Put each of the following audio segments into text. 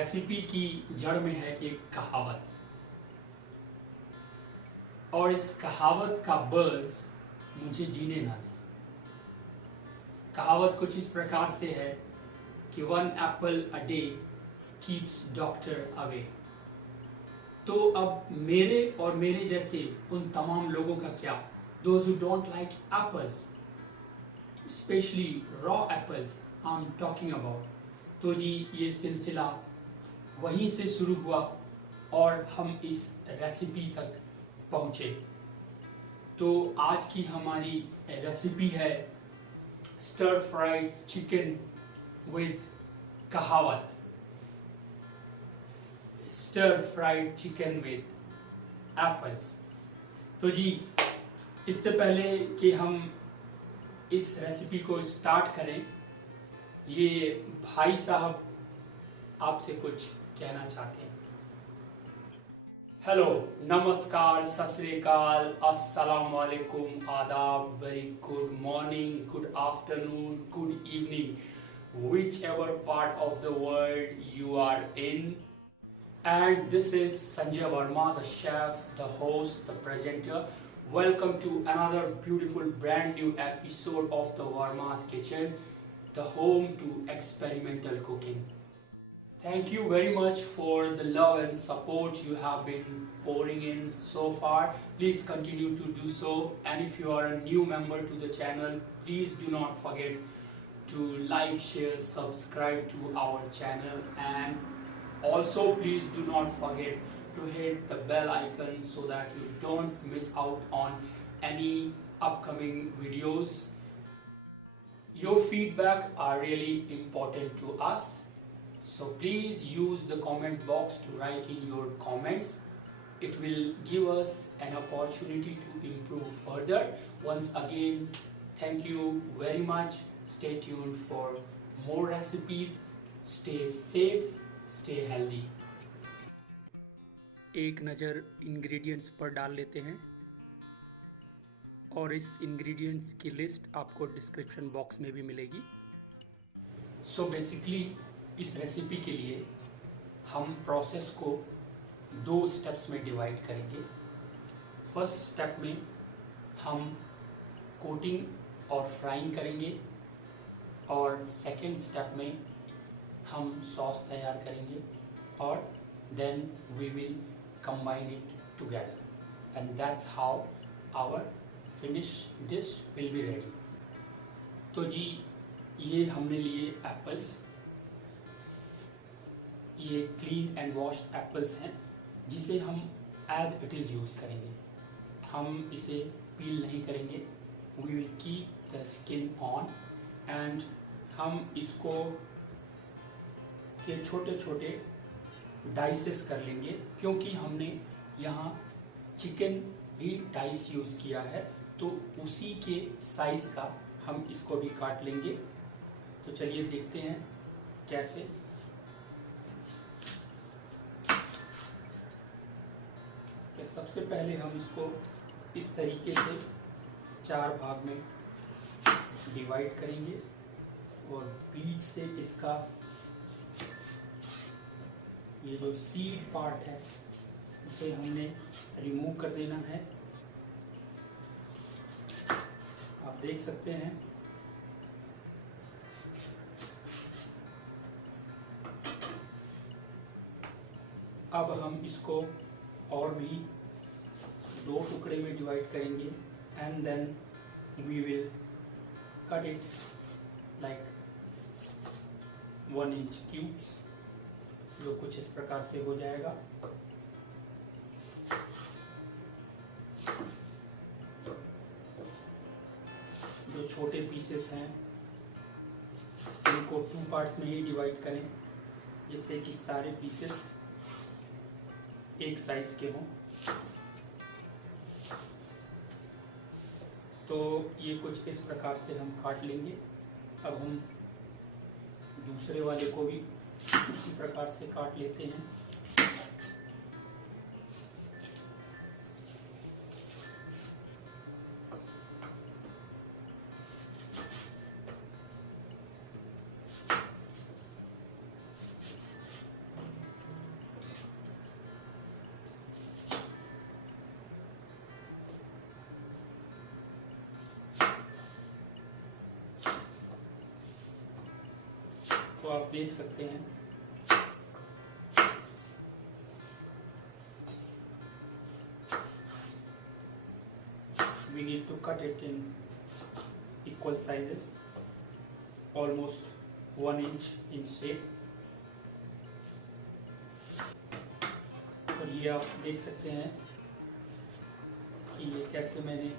Recipe की जड़ में है एक कहावत, और इस कहावत का बज़ मुझे जीने ना दे। कहावत कुछ इस प्रकार से है कि 1 Apple a day keeps doctor away. तो अब मेरे और मेरे जैसे उन तमाम लोगों का क्या, those who don't like apples, especially raw apples I'm talking about। तो जी ये सिलसिला वहीं से शुरू हुआ और हम इस रेसिपी तक पहुंचे। तो आज की हमारी रेसिपी है स्टर फ्राइड चिकन विद कहावत। Stir fried chicken with apples. तो जी इससे पहले कि हम इस रेसिपी को स्टार्ट करें, ये भाई साहब आपसे कुछ कहना चाहते हैं। हेलो, नमस्कार, सत श्री अकाल, अस्सलाम वालेकुम, आदाब, very good morning, good afternoon, good evening, whichever part of the world you are in। And this is Sanjay Verma, the chef, the host, the presenter. Welcome to another beautiful brand new episode of the Verma's Kitchen, the home to experimental cooking. Thank you very much for the love and support you have been pouring in so far. Please continue to do so. And if you are a new member to the channel, please do not forget to like, share, subscribe to our channel, and also please do not forget to hit the bell icon so that you don't miss out on any upcoming videos. Your feedback are really important to us, so please use the comment box to write in your comments. It will give us an opportunity to improve further. Once again, thank you very much. Stay tuned for more recipes. Stay safe, stay healthy. एक नज़र ingredients पर डाल लेते हैं, और इस ingredients की list आपको डिस्क्रिप्शन बॉक्स में भी मिलेगी। सो बेसिकली इस रेसिपी के लिए हम प्रोसेस को 2 स्टेप्स में डिवाइड करेंगे। फर्स्ट स्टेप में हम कोटिंग और फ्राइंग करेंगे, और सेकेंड स्टेप में हम सॉस तैयार करेंगे, और then we will combine it together, and that's how our finished dish will be ready। तो जी ये हमने लिए एप्पल्स, ये क्लीन एंड वॉश एप्पल्स हैं, जिसे हम एज इट इज यूज करेंगे। हम इसे पील नहीं करेंगे, we will keep the skin on, and हम इसको ये छोटे छोटे डाइसेस कर लेंगे, क्योंकि हमने यहाँ चिकन भी डाइस यूज किया है, तो उसी के साइज का हम इसको भी काट लेंगे। तो चलिए देखते हैं कैसे। तो सबसे पहले हम इसको इस तरीके से 4 भाग में डिवाइड करेंगे, और बीच से इसका ये जो सीड पार्ट है उसे हमने रिमूव कर देना है। आप देख सकते हैं अब हम इसको और भी 2 टुकड़े में डिवाइड करेंगे, and then we will cut it like 1 inch cubes, जो कुछ इस प्रकार से हो जाएगा। जो छोटे पीसेस हैं इनको 2 पार्ट्स में ही डिवाइड करें, जिससे कि सारे पीसेस एक साइज के हों। तो ये कुछ इस प्रकार से हम काट लेंगे। अब हम दूसरे वाले को भी इसी प्रकार से काट लेते हैं। देख सकते हैं we need to cut it in equal sizes, almost 1 inch in shape. तो ये आप देख सकते हैं कि ये कैसे मैंने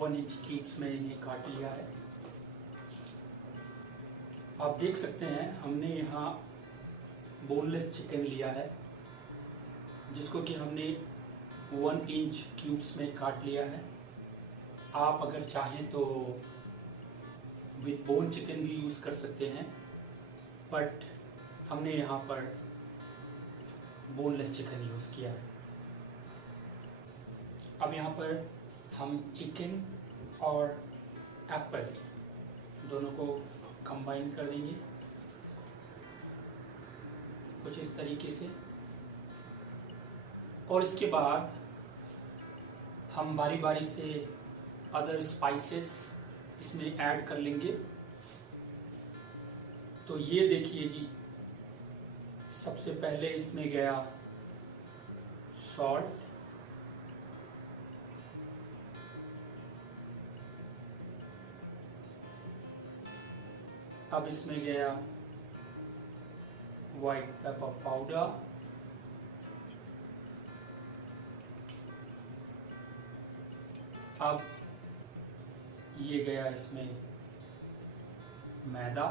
1 इंच क्यूब्स में इन्हें काट लिया है। आप देख सकते हैं हमने यहाँ बोनलेस चिकन लिया है जिसको कि हमने 1 इंच क्यूब्स में काट लिया है। आप अगर चाहें तो विद बोन चिकन भी यूज कर सकते हैं, बट हमने यहाँ पर बोनलेस चिकन यूज किया है। अब यहाँ पर हम चिकन और एप्पल्स दोनों को कंबाइन कर देंगे कुछ इस तरीके से, और इसके बाद हम बारी बारी से अदर स्पाइसेस इसमें ऐड कर लेंगे। तो ये देखिए जी, सबसे पहले इसमें गया सॉल्ट, अब इसमें गया व्हाइट पेपर पाउडर, अब ये गया इसमें मैदा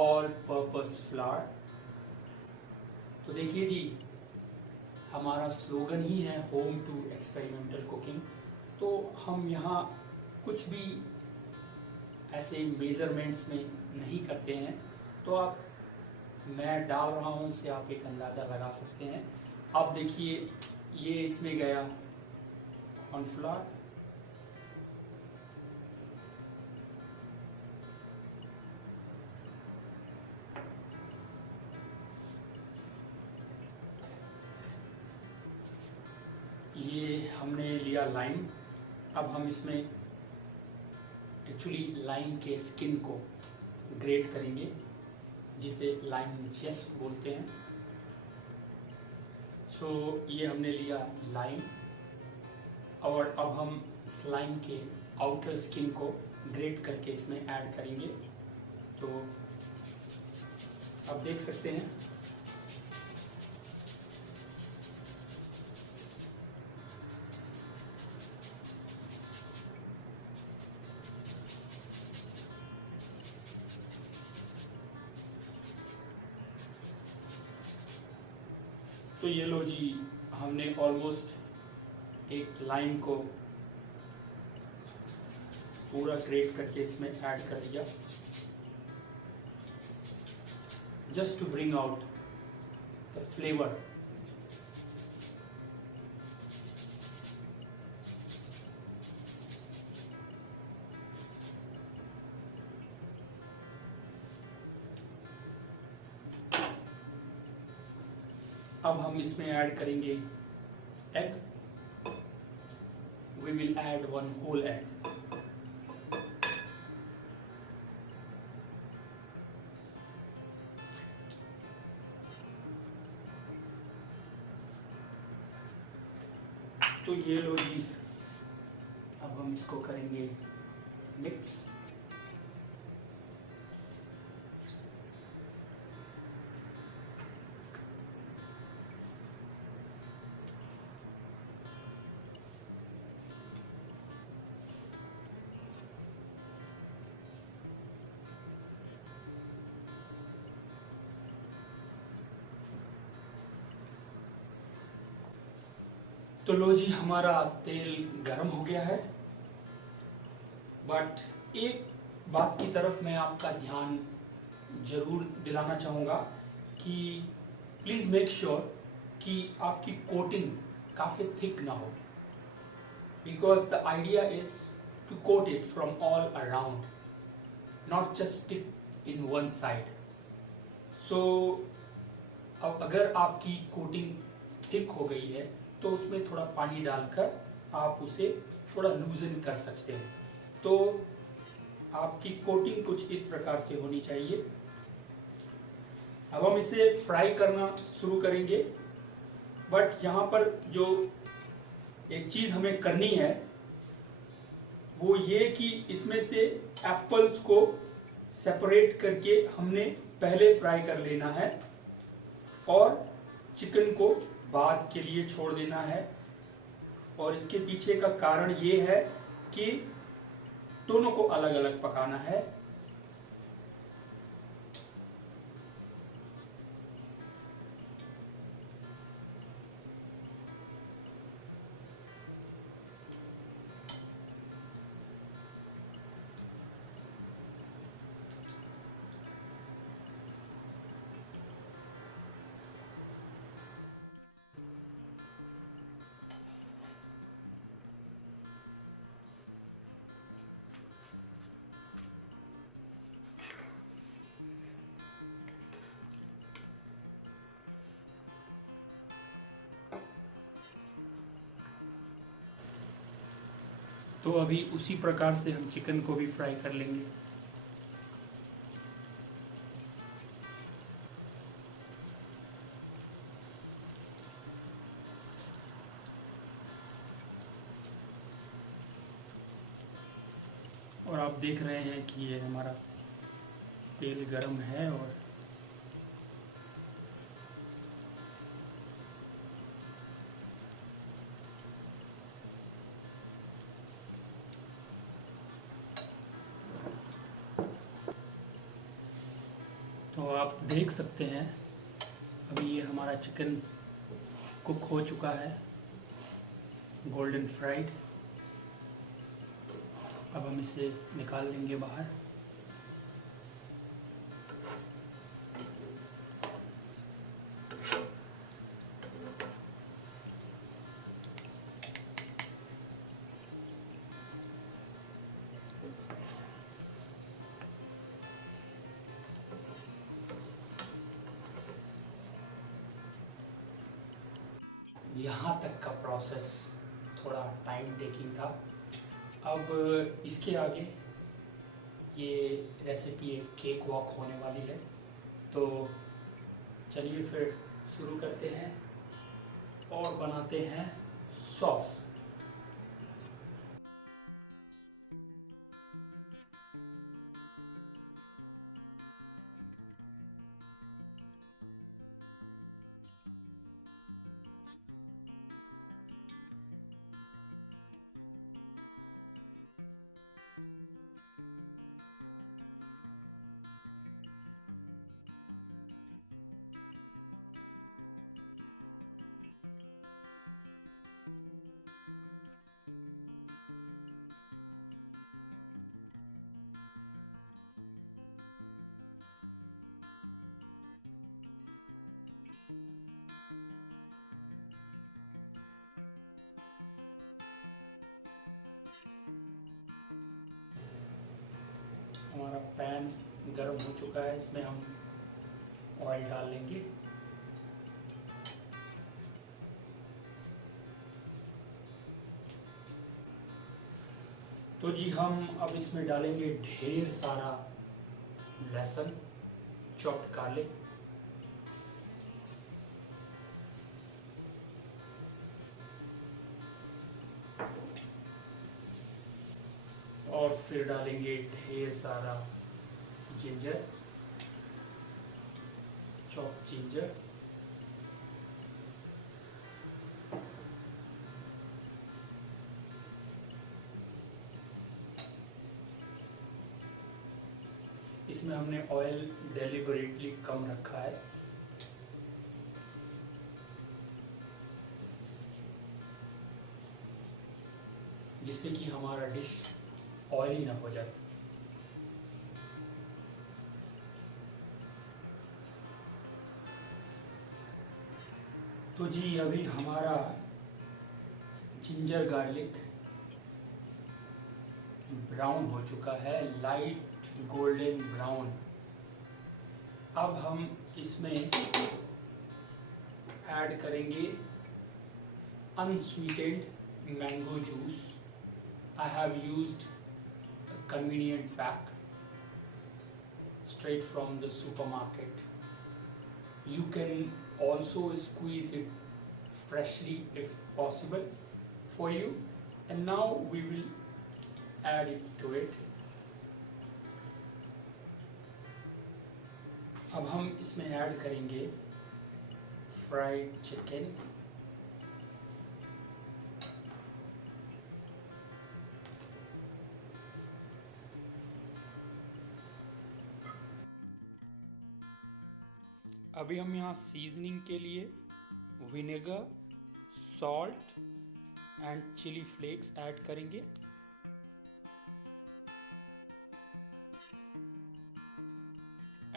और पर्पस फ्लावर। तो देखिए जी, हमारा स्लोगन ही है होम टू एक्सपेरिमेंटल कुकिंग। तो हम यहाँ कुछ भी ऐसे मेजरमेंट्स में नहीं करते हैं। तो आप मैं डाल रहा हूँ उससे आप एक अंदाजा लगा सकते हैं। आप देखिए ये इसमें गया कॉर्नफ्लावर, ये हमने लिया लाइम। अब हम इसमें एक्चुअली लाइम के स्किन को ग्रेट करेंगे जिसे लाइम जेस्ट बोलते हैं। सो ये हमने लिया लाइम, और अब हम इस लाइम के आउटर स्किन को ग्रेट करके इसमें ऐड करेंगे। तो आप देख सकते हैं तो ये लो जी, हमने ऑलमोस्ट एक लाइम को पूरा ग्रेट करके इसमें ऐड कर दिया, just to bring out the flavour. अब हम इसमें ऐड करेंगे egg. We will add 1 whole egg. तो ये लो जी, अब हम इसको करेंगे मिक्स। तो लो जी, हमारा तेल गर्म हो गया है, बट एक बात की तरफ मैं आपका ध्यान जरूर दिलाना चाहूंगा कि प्लीज मेक श्योर कि आपकी कोटिंग काफी थिक ना हो, because the idea is to coat it from all around, not just stick in one side. So अब अगर आपकी कोटिंग थिक हो गई है तो उसमें थोड़ा पानी डालकर आप उसे थोड़ा लूजन कर सकते हैं। तो आपकी कोटिंग कुछ इस प्रकार से होनी चाहिए। अब हम इसे फ्राई करना शुरू करेंगे, बट यहाँ पर जो एक चीज हमें करनी है वो ये कि इसमें से एप्पल्स को सेपरेट करके हमने पहले फ्राई कर लेना है और चिकन को बाद के लिए छोड़ देना है। और इसके पीछे का कारण ये है कि दोनों को अलग अलग पकाना है। तो अभी उसी प्रकार से हम चिकन को भी फ्राई कर लेंगे। और आप देख रहे हैं कि ये हमारा तेल गरम है और आप देख सकते हैं अभी ये हमारा चिकन कुक हो चुका है, गोल्डन फ्राइड। अब हम इसे निकाल लेंगे बाहर। यहाँ तक का प्रोसेस थोड़ा टाइम टेकिंग था। अब इसके आगे ये रेसिपी एक केक वॉक होने वाली है, तो चलिए फिर शुरू करते हैं और बनाते हैं सॉस। गर्म हो चुका है, इसमें हम ऑयल डाल लेंगे। तो जी हम अब इसमें डालेंगे ढेर सारा लहसुन, चॉप्ड गार्लिक, और फिर डालेंगे ढेर सारा जिंजर, चॉप्ड जिंजर, इसमें हमने ऑयल डेलिबरेटली कम रखा है। जिससे कि हमारा डिश ऑयली ना हो जाए। तो जी अभी हमारा जिंजर गार्लिक ब्राउन हो चुका है, लाइट गोल्डन ब्राउन। अब हम इसमें ऐड करेंगे unsweetened mango juice. I have used convenient pack straight from the supermarket. You can also squeeze it freshly if possible for you. And now we will add it to it. अब हम इसमें add करेंगे fried chicken. अभी हम यहाँ seasoning के लिए vinegar, salt and chili flakes add करेंगे.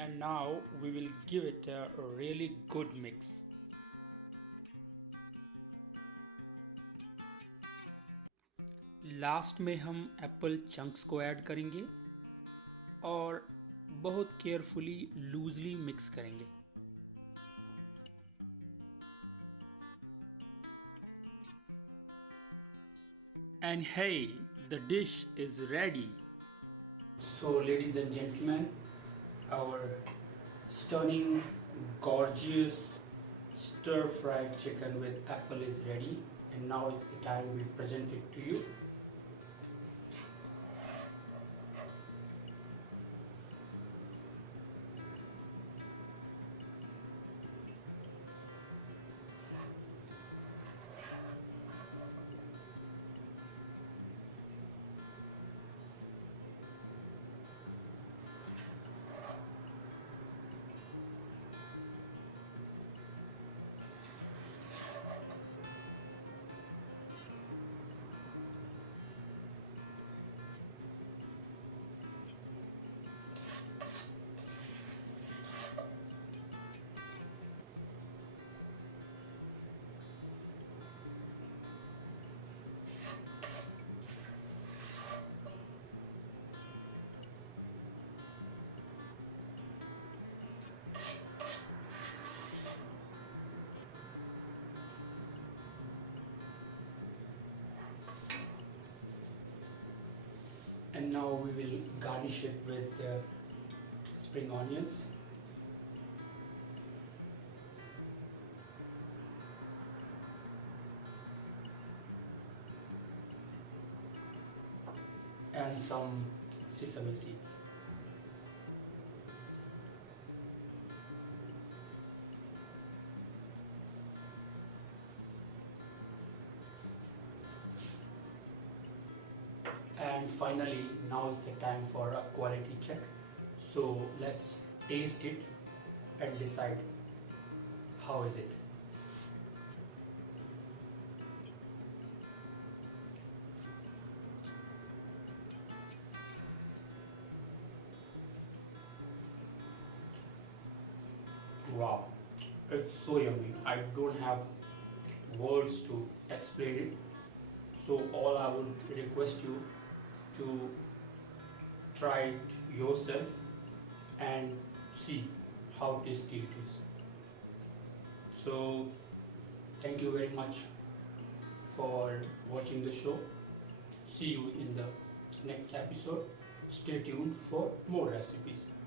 And now we will give it a really good mix. Last में हम एप्पल चंक्स को ऐड करेंगे और बहुत केयरफुली लूजली मिक्स करेंगे. And hey, the dish is ready. So ladies and gentlemen, our stunning, gorgeous stir-fried chicken with apple is ready, and now is the time we present it to you. And now we will garnish it with spring onions. And some sesame seeds. And finally, now is the time for a quality check. So let's taste it and decide how is it. Wow, it's so yummy. I don't have words to explain it. So all I would request you to try it yourself and see how tasty it is. So thank you very much for watching the show. See you in the next episode. Stay tuned for more recipes.